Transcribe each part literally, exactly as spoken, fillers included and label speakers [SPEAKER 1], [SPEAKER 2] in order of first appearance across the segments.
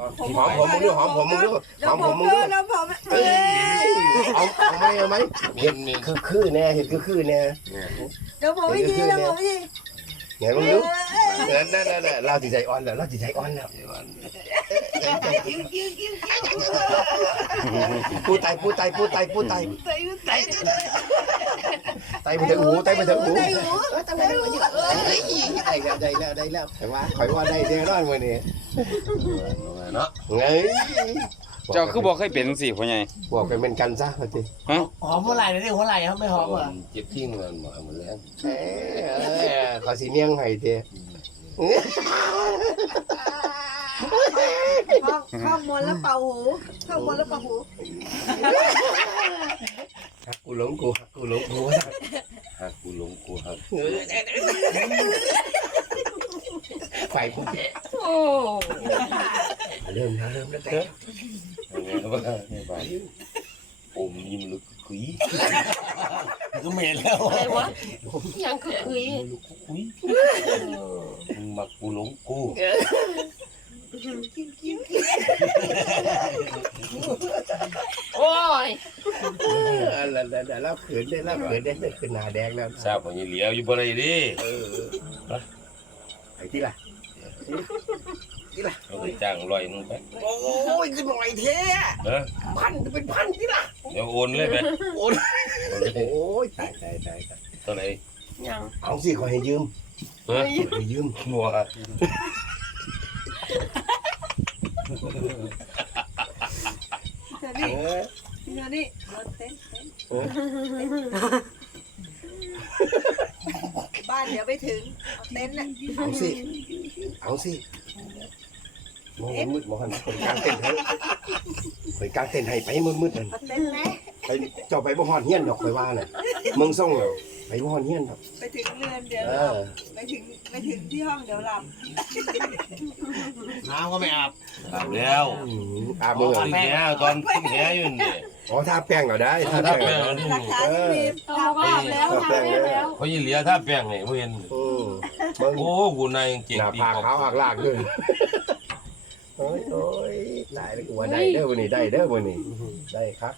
[SPEAKER 1] หอมผมมึงดูหอมผมมึงดูหอมผมมึงดูเอาเอาไหมเอาไหมเห็ดคือคือแน่เห็ดคือคือแน่
[SPEAKER 2] เดี๋ยวผมไม่ดีเดี๋ยวผมไม่ดี
[SPEAKER 1] เห็นมึงดูนั่นนั่นนั่นเราจิตใจอ่อนแล้วเราจิตใจอ่อนแล้วปูไตปูไตปูไตปูไตไตไตไปถึงหูไตไปถึงหูได้แล้วได้แล้วได้แล้วแต่ว่าคอยว่าได้แน่นอนวันนี้เนาะไง
[SPEAKER 3] เจ้าคือบอกให้เป็นสิพ่อใหญ่
[SPEAKER 1] บอกกันเป็นกันซะพี่
[SPEAKER 3] ฮะ
[SPEAKER 4] หอมเมื่อไหร่เนี่ยหัวไหล่ครับไม่หอมเหรอ
[SPEAKER 5] เจ็บทิ้งมันหมดหมดแล้ว
[SPEAKER 1] เออขอสีเนียงให้เด้
[SPEAKER 2] ข้าวมนแล้วเป่าหูข้าวมนแล้วเป่าหู
[SPEAKER 1] ฮักกูหลงกูฮักกูหลงกู
[SPEAKER 5] หักกูหลงกูหัก
[SPEAKER 1] ไฟพุ่งโอ้เริ่มแล้วเริ่มแล้วแต่
[SPEAKER 5] ยังไงบ้างไม่ไปผมยิ้มลึกคุย
[SPEAKER 4] ก็เหม็นแล้ว
[SPEAKER 6] อะไรวะยังคือคุย
[SPEAKER 5] ลึกคุยมึงมักกูหลงกู
[SPEAKER 6] โอ้ย
[SPEAKER 1] แล้วแล้วแล้วเขินได้แล้วเขินได้ขึ้นหน้าแดงแล้ว
[SPEAKER 5] ทราบว่ายังเหลียวอยู่บ่ได้ดิ
[SPEAKER 1] เออไอ้ที่ล่ะ
[SPEAKER 5] เราไปจ้างลอยมึงไป
[SPEAKER 1] โอ้ยขึ้นหน่อยเท่
[SPEAKER 5] เออ
[SPEAKER 1] พันจะเป็นพันที่ล่ะ
[SPEAKER 5] เดี๋ยวโอนเลยไป
[SPEAKER 1] โอ้ยโอ้ยตายตายตาย
[SPEAKER 5] เท่าไหร่
[SPEAKER 6] ยัง
[SPEAKER 1] เอาสิขอให้ยืม
[SPEAKER 5] เออ
[SPEAKER 1] ให้ยืม
[SPEAKER 5] หัว
[SPEAKER 2] เดี๋ยวนี้เดี๋ยวนี้เต้นเต้นบ้านเดี๋ยวไปถึงเต้นน่ะ
[SPEAKER 1] เอาสิเอาสิมองมืดมองหันไปกลางเต็นท์ให้ไปกลางเต็นท์ให้ไปมืดมืดนั่น
[SPEAKER 2] เต้นไหม
[SPEAKER 1] ไปเจ้าไปบ่ฮอดเฮียนดอกคอยว่าน่ะเมืองส่งแล้วไปบ่ฮอดเฮียนดอก
[SPEAKER 2] ไปถึงเรือนเดี๋ยว
[SPEAKER 1] เอ
[SPEAKER 2] หลับ
[SPEAKER 1] อ
[SPEAKER 2] ไปถึงไปถึงที่ห้องเดี๋ยวหลับ
[SPEAKER 4] น้ำก็ไม่อาบ
[SPEAKER 5] อาบแล้ว
[SPEAKER 1] อาบมือ
[SPEAKER 5] ตอนแห่ตอนขึ้นแห่อยู่นี่
[SPEAKER 1] อ๋อทาแป้งก็ได้ทาแป้ง
[SPEAKER 2] หลักฐานที่มี
[SPEAKER 6] ทำว่าแล้วทำได้แล้ว
[SPEAKER 5] เขายิเหลียถ้าแป้งไงมึงเห็น
[SPEAKER 1] อืมเบิ่ง
[SPEAKER 5] โอ้กูนายเก่ง
[SPEAKER 1] หน้า
[SPEAKER 5] ดี
[SPEAKER 1] ผาก
[SPEAKER 5] กว่า
[SPEAKER 1] ขาวอักลากเลยโอ้ยโอ้ยได้แล้วกูว่าได้เด้อวันนี้ได้เด้อวันนี้ได้ครับ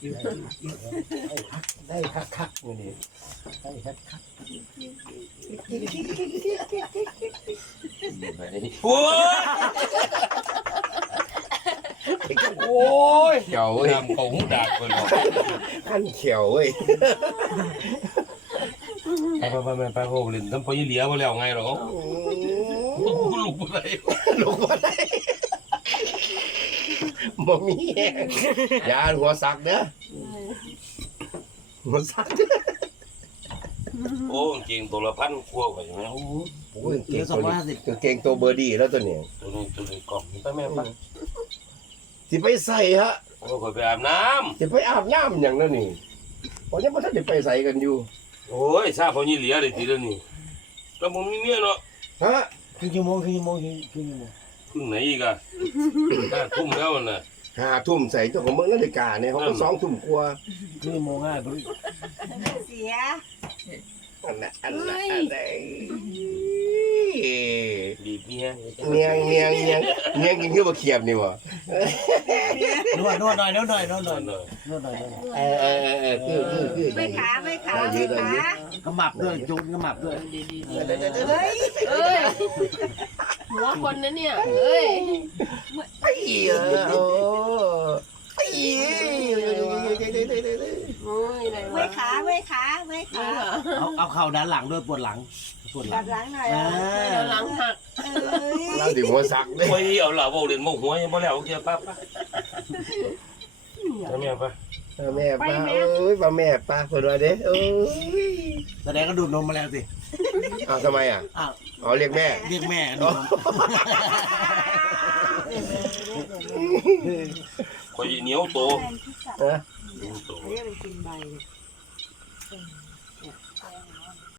[SPEAKER 1] ได้คักคักวันนี้ได้คักคัก
[SPEAKER 5] โอ้ยโอ้ย
[SPEAKER 1] เขียวเว้ย
[SPEAKER 5] ทำเขาหูดักไปหรอก
[SPEAKER 1] ขั้นเขียวเว้ย
[SPEAKER 5] ไปไปไปไปโหเล่นทำพอยี่เหลียมาแล้วไงหรอลูกอะไร
[SPEAKER 1] ลูกว่าได้บ่มีแห้งยาหัวสักเด้อหัวสัก
[SPEAKER 5] โอ้เก่งตัวละพันกว่าไปไหมโอ้
[SPEAKER 1] โอ้ยเก่งตัวนี้เก่งตัวเบอร์ดี้แล้วตัวนี้
[SPEAKER 5] ตัวนี้ตัวนี้กล่องไปแม่ปะ
[SPEAKER 1] สิไปใส่ฮะ
[SPEAKER 5] โอ้คอยไปอาบน้
[SPEAKER 1] สิไปอาบน้ำอย่างนั้นนี่เพราะยังบ่ทันได้ไปใส่กันอยู่
[SPEAKER 5] ำโอ้ยทราบพอยี่เหลียเลยทีเดียวนี่แล้วมึงมีเมียเนาะ
[SPEAKER 1] ฮะ
[SPEAKER 4] ครึ่งชั่วโมงครึ่งชั่วโมงครึ่งชั่วโมง
[SPEAKER 5] พึ่งไหนอีกอะห้าทุ่มแล้วน่ะ
[SPEAKER 1] ห้าทุ่มใส่เจ้าของเมืองนาฬิกาเนี่ยเขาก็สองทุ่มกว่า
[SPEAKER 4] ครึ่งชั่วโมงง่าย
[SPEAKER 2] เสีย
[SPEAKER 1] อันนั้นอันนั้นอันนั้น
[SPEAKER 5] บีบเมีย
[SPEAKER 1] เนียงเนียงเนียงเนียงกินคือบ่เขียบนี่บ่
[SPEAKER 4] นวดนวดหน่อยนวดหน่อยนวดหน่อย
[SPEAKER 5] หน่อย
[SPEAKER 4] นวดหน่อยนวดหน่อย
[SPEAKER 1] เออเออเออคือคือคือ
[SPEAKER 2] ไม่ขาไม่ขาไม่ขา
[SPEAKER 4] ขมับด้วยจุนขมับด้วย
[SPEAKER 2] เฮ้ย
[SPEAKER 6] เอ้ยหัวคนนะเนี่ยเอ้ย
[SPEAKER 1] ไอ้เออโอ้ไอ้
[SPEAKER 6] โอ้ยอะไร
[SPEAKER 2] ไม่
[SPEAKER 6] วะ
[SPEAKER 2] ขาไม่ขาไม่ขา
[SPEAKER 4] เอาเอาเข่าด้านหลังด้วยปวดหลังปวดหลั
[SPEAKER 2] ตั
[SPEAKER 4] ง
[SPEAKER 2] ดหลังหน่อย
[SPEAKER 4] เอ
[SPEAKER 2] อ่ะ
[SPEAKER 6] เดี๋ยว
[SPEAKER 4] อ
[SPEAKER 6] หลังหัก
[SPEAKER 2] เอ้ย
[SPEAKER 1] เราถึงหัวสักเด้
[SPEAKER 5] โอ้ยเอาเหล่าโบเรียนโมหัวยังบ่แล้วเกี่ยวป้าป้าแม่ป้า
[SPEAKER 1] แม่ป้าเอ้ยป้าแม่ป้าเพิ่นว่าเด้เอ้ย
[SPEAKER 4] แสดงก็ดูดนมมาแล้วสิ
[SPEAKER 1] อ้าวทำไมอ่ะ
[SPEAKER 4] อ้าว
[SPEAKER 1] อ๋อเรียกแม่
[SPEAKER 4] เรียกแม่ดูดนม
[SPEAKER 5] คอยเหนียวโต
[SPEAKER 1] เออ
[SPEAKER 5] เหนียวโต
[SPEAKER 2] เรียกเป็นกินใบ